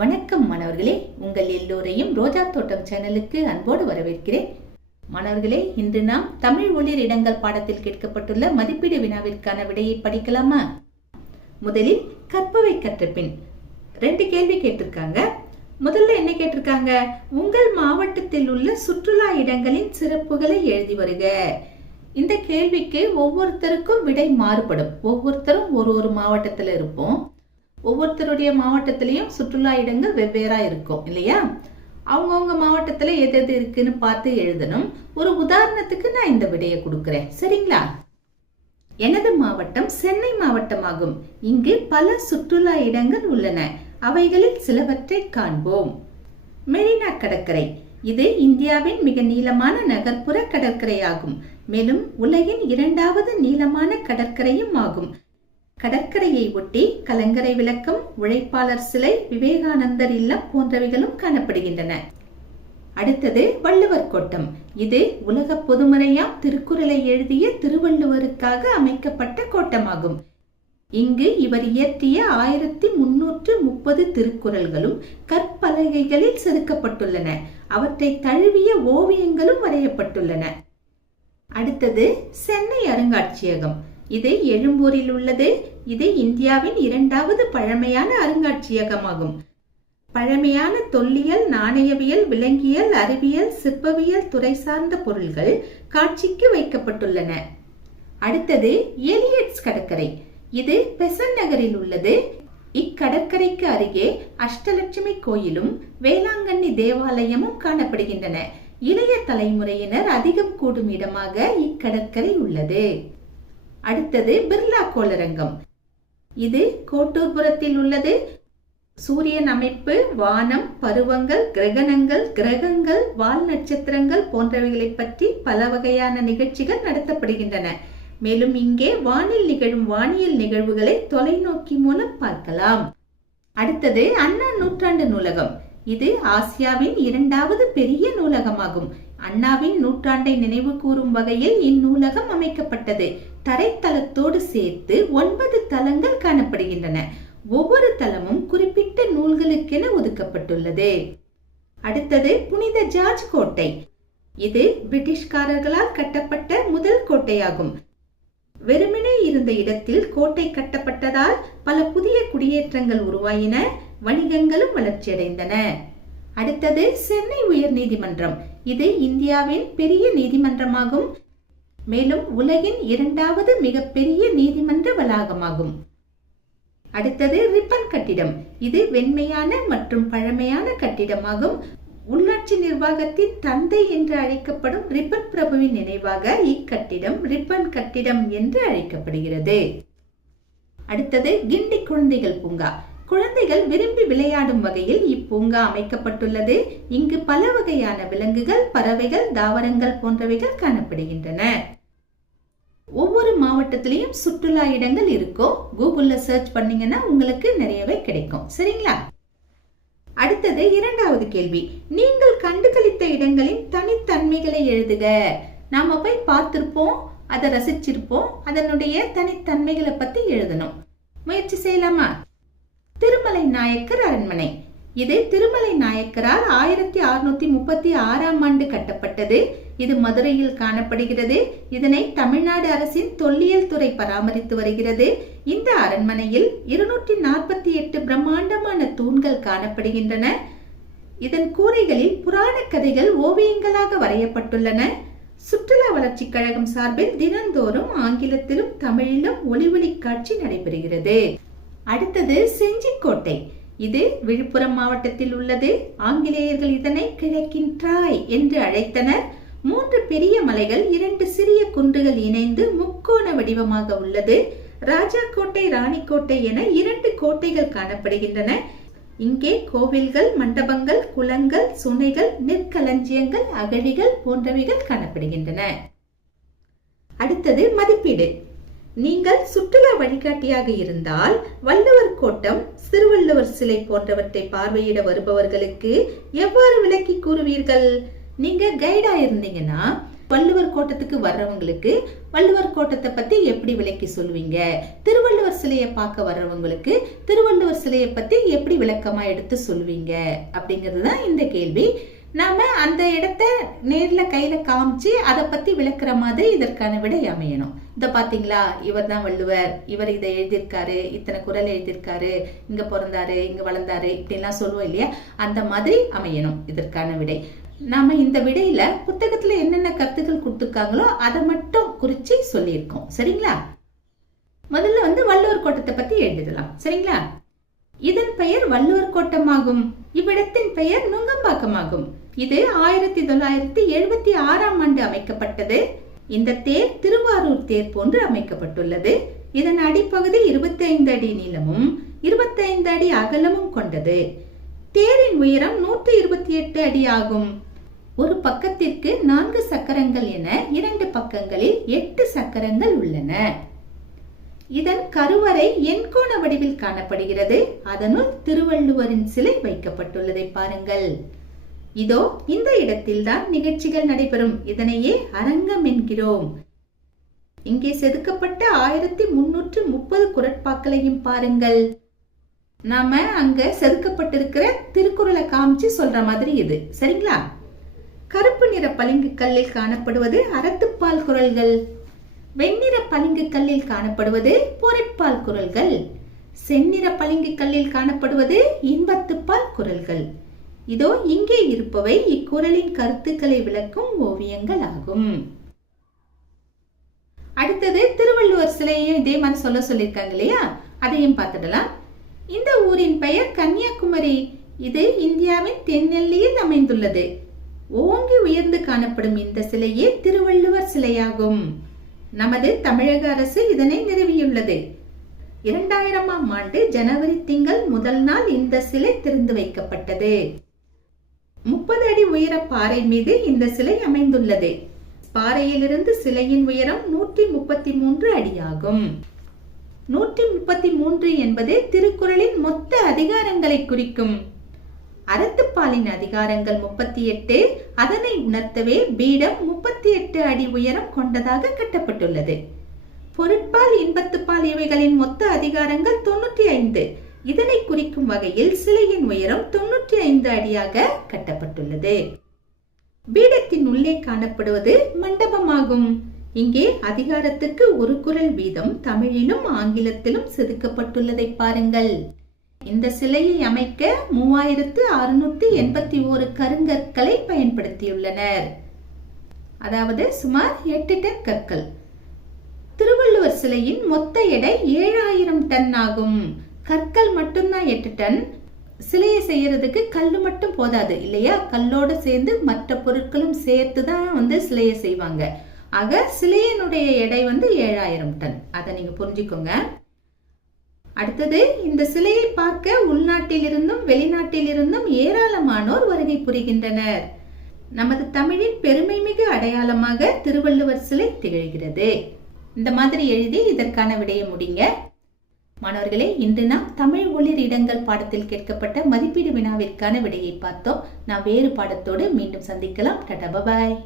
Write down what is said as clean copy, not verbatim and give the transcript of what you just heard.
வணக்கம் மாணவர்களே, உங்கள் எல்லோரையும் ரோஜா தோட்டம் சேனலுக்கு அன்போடு வரவேற்கிறேன். மாணவர்களே, இன்று நாம் தமிழ் ஒளிர் இடங்கள் பாடத்தில் கேட்கப்பட்டுள்ள மதிப்பீடு வினாவிற்கான விடையை படிக்கலாமா? முதலில் கற்பவை கற்ற பின் 2 கேள்வி கேட்டிருக்காங்க. முதல்ல என்ன கேட்டிருக்காங்க? உங்கள் மாவட்டத்தில் உள்ள சுற்றுலா இடங்களின் சிறப்புகளை எழுதி வருக. இந்த கேள்விக்கு ஒவ்வொருத்தருக்கும் விடை மாறுபடும். ஒவ்வொருத்தரும் ஒரு மாவட்டத்தில் இருப்போம். ஒவ்வொருத்தருடைய மாவட்டத்திலையும் சுற்றுலா இடங்கள் வெவ்வேறா இருக்கும் இல்லையா? அவங்கவுங்க மாவட்டத்துல எது எது இருக்குன்னு பார்த்து எழுதணும். ஒரு உதாரணத்துக்கு நான் இந்த விடையை கொடுக்கிறேன், சரிங்களா? எனது மாவட்டம் சென்னை மாவட்டமாகும். இங்கு பல சுற்றுலா இடங்கள் உள்ளன. அவைகளில் சிலவற்றை காண்போம். மெரினா கடற்கரை. இது இந்தியாவின் மிக நீளமான நகர்ப்புற கடற்கரை ஆகும். மேலும் உலகின் 2வது நீளமான கடற்கரையும் ஆகும். கடற்கரையை ஒட்டி கலங்கரை விளக்கம், உழைப்பாளர் சிலை, விவேகானந்தர் இல்லம் போன்றவைகளும் காணப்படுகின்றன. அடுத்தது வள்ளுவர் கோட்டம். இது உலக பொதுமறையாம் திருக்குறளை எழுதிய திருவள்ளுவருக்காக அமைக்கப்பட்ட கோட்டமாகும். இங்கு இவர் இயற்றிய 1330 திருக்குறள்களும் கற்பலகைகளில் செதுக்கப்பட்டுள்ளன. அவற்றை தழுவிய ஓவியங்களும் வரையப்பட்டுள்ளன. அடுத்தது சென்னை அருங்காட்சியகம். இது எழும்பூரில் உள்ளது. இது இந்தியாவின் 2வது பழமையான அருங்காட்சியகமாகும். பழமையான தொல்லியல், நாணயவியல், விலங்கியல், அறிவியல், சிற்பவியல் துறை சார்ந்த பொருள்கள் காட்சிக்கு வைக்கப்பட்டுள்ளன. அடுத்தது எலியட்ஸ் கடற்கரை. இது பெசன்ட் நகரில் உள்ளது. இக்கடற்கரைக்கு அருகே அஷ்டலட்சுமி கோயிலும் வேளாங்கண்ணி தேவாலயமும் காணப்படுகின்றன. இளைய தலைமுறையினர் அதிகம் கூடும் இடமாக இக்கடற்கரை உள்ளது. அடுத்தது பிர்லா கோளரங்கம். இது கோட்டூர்புரத்தில் உள்ளது. சூரியன் அமைப்பு, வானம், பருவங்கள், கிரகங்கள், வால் நட்சத்திரங்கள் போன்றவைகளை பற்றி பல வகையான நிகழ்ச்சிகள் நடத்தப்படுகின்றன. மேலும் இங்கே வானில் நிகழும் வானியல் நிகழ்வுகளை தொலைநோக்கி மூலம் பார்க்கலாம். அடுத்தது அண்ணா நூற்றாண்டு நூலகம். இது ஆசியாவின் 2வது பெரிய நூலகமாகும். அண்ணாவின் நூற்றாண்டை நினைவு கூறும் வகையில் இந்நூலகம் அமைக்கப்பட்டது. தரைத்தளத்தோடு சேர்த்து 9 தளங்கள் காணப்படுகின்றன. ஒவ்வொரு தளமும் குறிப்பிட்ட நூல்களுக்கென ஒதுக்கப்பட்டுள்ளது. அடுத்தது புனித ஜார்ஜ் கோட்டை. இது பிரிட்டிஷ்காரர்களால் கட்டப்பட்ட முதல் கோட்டையாகும். வெறுமனே இருந்த இடத்தில் கோட்டை கட்டப்பட்டதால் பல புதிய குடியேற்றங்கள் உருவாயின. வணிகங்களும் வளர்ச்சியடைந்தன. அடுத்தது சென்னை உயர் நீதிமன்றம். இது இந்தியாவின் பெரிய நீதிமன்றமாகும். மேலும் உலகின் 2வது மிகப்பெரிய நீதிமன்ற வளாகமாகும். அடுத்தது ரிப்பன் கட்டிடம். இது வெண்மையான மற்றும் பழமையான கட்டிடமாகும். உள்ளாட்சி நிர்வாகத்தின் தந்தை என்று அழைக்கப்படும் ரிப்பன் பிரபுவின் நினைவாக இக்கட்டிடம் ரிப்பன் கட்டிடம் என்று அழைக்கப்படுகிறது. அடுத்தது கிண்டி குழந்தைகள் பூங்கா. குழந்தைகள் விரும்பி விளையாடும் வகையில் இப்பூங்கா அமைக்கப்பட்டுள்ளது. இங்கு பல வகையான விலங்குகள், பறவைகள், தாவரங்கள் போன்றவைகள் காணப்படுகின்றன. ஒவ்வொரு மாவட்டத்திலையும் சுற்றுலா இடங்கள் இருக்கும். கூகுள்ல சர்ச் பண்ணீங்கன்னா உங்களுக்கு நிறையவே கிடைக்கும், சரிங்களா? அடுத்தது 2வது கேள்வி. நீங்கள் கண்டுகளித்த இடங்களின் தனித்தன்மைகளை எழுதுக. நாம போய் பார்த்திருப்போம், அதை ரசிச்சிருப்போம். அதனுடைய தனித்தன்மைகளை பத்தி எழுதணும். முயற்சி செய்யலாமா? திருமலை நாயக்கர் அரண்மனை. இது திருமலை நாயக்கரால் 1636ஆம் ஆண்டு கட்டப்பட்டது. இது மதுரையில் காணப்படுகிறது. இதனை தமிழ்நாடு அரசின் தொல்லியல் துறை பராமரித்து வருகிறது. இந்த அரண்மனையில் 248 பிரம்மாண்டமான தூண்கள் காணப்படுகின்றன. இதன் கூரைகளில் புராண கதைகள் ஓவியங்களாக வரையப்பட்டுள்ளன. சுற்றுலா வளர்ச்சி கழகம் சார்பில் தினந்தோறும் ஆங்கிலத்திலும் தமிழிலும் ஒளி காட்சி நடைபெறுகிறது. அடுத்தது செஞ்சிக்கோட்டை. இது விழுப்புரம் மாவட்டத்தில் உள்ளது. ஆங்கிலேயர்கள் இதனை கிழக்கின் ட்ராய் என்று அழைத்தனர். 3 பெரிய மலைகள், 2 சிறிய குன்றுகள் இணைந்து முக்கோண வடிவமாக உள்ளது. ராஜா கோட்டை, ராணி கோட்டை என 2 கோட்டைகள் காணப்படுகின்றன. இங்கே கோவில்கள், மண்டபங்கள், குளங்கள், சுனைகள், நெற்களஞ்சியங்கள், அகழிகள் போன்றவைகள் காணப்படுகின்றன. அடுத்தது மதிப்பீடு. நீங்கள் சுற்றுலா வழிகாட்டியாக இருந்தால் வள்ளுவர் கோட்டம், திருவள்ளுவர் சிலை போன்றவற்றை பார்வையிட வருபவர்களுக்கு எவ்வாறு விளக்கி கூறுவீர்கள்? நீங்க கைடா இருந்தீங்கன்னா வள்ளுவர் கோட்டத்துக்கு வர்றவங்களுக்கு வள்ளுவர் கோட்டத்தை பத்தி எப்படி விளக்கி சொல்லுவீங்க, திருவள்ளுவர் சிலையை பார்க்க வர்றவங்களுக்கு திருவள்ளுவர் சிலையை பத்தி எப்படி விளக்கமா எடுத்து சொல்லுவீங்க அப்படிங்கிறதுதான் இந்த கேள்வி. நாம அந்த இடத்த நேர்ல கையில காமிச்சு அதை பத்தி விளக்குற மாதிரி இதற்கான விடை அமையணும். இத பாத்தீங்களா, இவர் தான் வள்ளுவர், இவர் இதை எழுதியிருக்காரு, இத்தனை குறள் எழுதியிருக்காரு, இங்க பிறந்தாரு, இங்க வளர்ந்தாரு, இப்படி எல்லாம் சொல்லுவோம் இல்லையா, அந்த மாதிரி அமையணும் இதற்கான விடை. நாம இந்த விடையில புத்தகத்துல என்னென்ன கருத்துக்கள் கொடுத்துருக்காங்களோ அதை மட்டும் குறிச்சு சொல்லியிருக்கோம். சரிங்களா? முதல்ல வள்ளுவர் கோட்டத்தை பத்தி எழுதிடலாம். சரிங்களா? இதன் பெயர் வள்ளுவர் கோட்டமாகும். இவ்விடத்தின் பெயர் நுங்கம்பாக்கமாகும். இது 1976ஆம் ஆண்டு அமைக்கப்பட்டது. இந்த தேர் திருவாரூர் தேர் போன்று அமைக்கப்பட்டுள்ளது. இதன் அடிப்பகுதி 25 அடி நீளமும் 25 அடி அகலமும் கொண்டது. தேரின் உயரம் 128 அடி ஆகும். ஒரு பக்கத்திற்கு 4 சக்கரங்கள் என 2 பக்கங்களில் 8 சக்கரங்கள் உள்ளன. இதன் கருவறை எண்கோண வடிவில் காணப்படுகிறது. அதனுள் திருவள்ளுவரின் சிலை வைக்கப்பட்டுள்ளதை பாருங்கள். இதோ இந்த இடத்தில்தான் நிகழ்ச்சிகள் நடைபெறும். இதனையே அரங்கம் என்கிறோம். இங்கே செதுக்கப்பட்ட 1330 குறட்பாக்களையும் பாருங்கள். நாம அங்க செதுக்கப்பட்டிருக்கிற திருக்குறளை காமிச்சு சொல்ற மாதிரி இது. சரிங்களா? கருப்பு நிற பளிங்கு கல்லில் காணப்படுவது அறத்துப்பால் குறள்கள். வெண்ணிற பளிங்கு கல்லில் காணப்படுவது பொருட்பால் குறள்கள். செந்நிற பளிங்கு கல்லில் காணப்படுவது இன்பத்துப்பால் குறள்கள். இதோ இங்கே இருப்பவை இக்குறளின் கருத்துக்களை விளக்கும் ஓவியங்கள் ஆகும். அடுத்தது திருவள்ளுவர் சிலையையும் இதே மாதிரி சொல்லியிருக்காங்க இல்லையா, அதையும் பார்த்துடலாம். இந்த ஊரின் பெயர் கன்னியாகுமரி. இது இந்தியாவின் தென்னெல்லையில் அமைந்துள்ளது. ஓங்கி உயர்ந்து காணப்படும் இந்த சிலையே திருவள்ளுவர் சிலையாகும். நமது தமிழக அரசு இதனை நிறுவியுள்ளது. 2000ஆம் ஆண்டு ஜனவரி திங்கள் முதல் நாள் இந்த சிலை திறந்து வைக்கப்பட்டது. 30 அடி உயர பாறை மீது இந்த சிலை அமைந்துள்ளது. பாறையிலிருந்து சிலையின் உயரம் 133 அடியாகும். 133 என்பது திருக்குறளின் மொத்த அதிகாரங்களை குறிக்கும். அறத்துப்பாலின் அதிகாரங்கள் 38. அதனை உணர்த்தவே பீடம் 38 அடி உயரம் கொண்டதாக கட்டப்பட்டுள்ளது. பொருட்பால் இன்பத்துப்பால் இவைகளின் மொத்த அதிகாரங்கள் 95. இதனை குறிக்கும் வகையில் சிலையின் உயரம் 95 அடியாக கட்டப்பட்டுள்ளது. பீடத்தின் உள்ளே காணப்படுவது மண்டபமாகும். இங்கே அதிகாரத்துக்கு ஒரு குறள் வீதம் தமிழிலும் ஆங்கிலத்திலும் செதுக்கப்பட்டுள்ளதை பாருங்கள். இந்த சிலையை அமைக்க 3681 கருங்கற்களை பயன்படுத்தியுள்ளனர். அதாவது சுமார் 8 டன் கற்கள். திருவள்ளுவர் சிலையின் மொத்த எடை 7000 டன் ஆகும். கற்கள் மட்டும்தான் 8 டன். சிலையை செய்யறதுக்கு கல்லு மட்டும் போதாது இல்லையா, கல்லோட சேர்ந்து மற்ற பொருட்களும் சேர்த்து தான் சிலையை செய்வாங்க. ஆக சிலையினுடைய எடை 7000 டன். அதை நீங்க புரிஞ்சுக்கோங்க. அடுத்தது, இந்த சிலையை பார்க்க உள்நாட்டிலிருந்தும் வெளிநாட்டிலிருந்தும் ஏராளமானோர் வருகை புரிகின்றனர். நமது தமிழின் பெருமை மிகு அடையாளமாக திருவள்ளுவர் சிலை திகழ்கிறது. இந்த மாதிரி எழுதி இதற்கான விடையை முடிங்க. மாணவர்களே, இன்று நாம் தமிழ் ஒளிர் இடங்கள் பாடத்தில் கேட்கப்பட்ட மதிப்பீடு வினாவிற்கான விடையை பார்த்தோம். நாம் வேறு பாடத்தோடு மீண்டும் சந்திக்கலாம். டாடா, பாய்.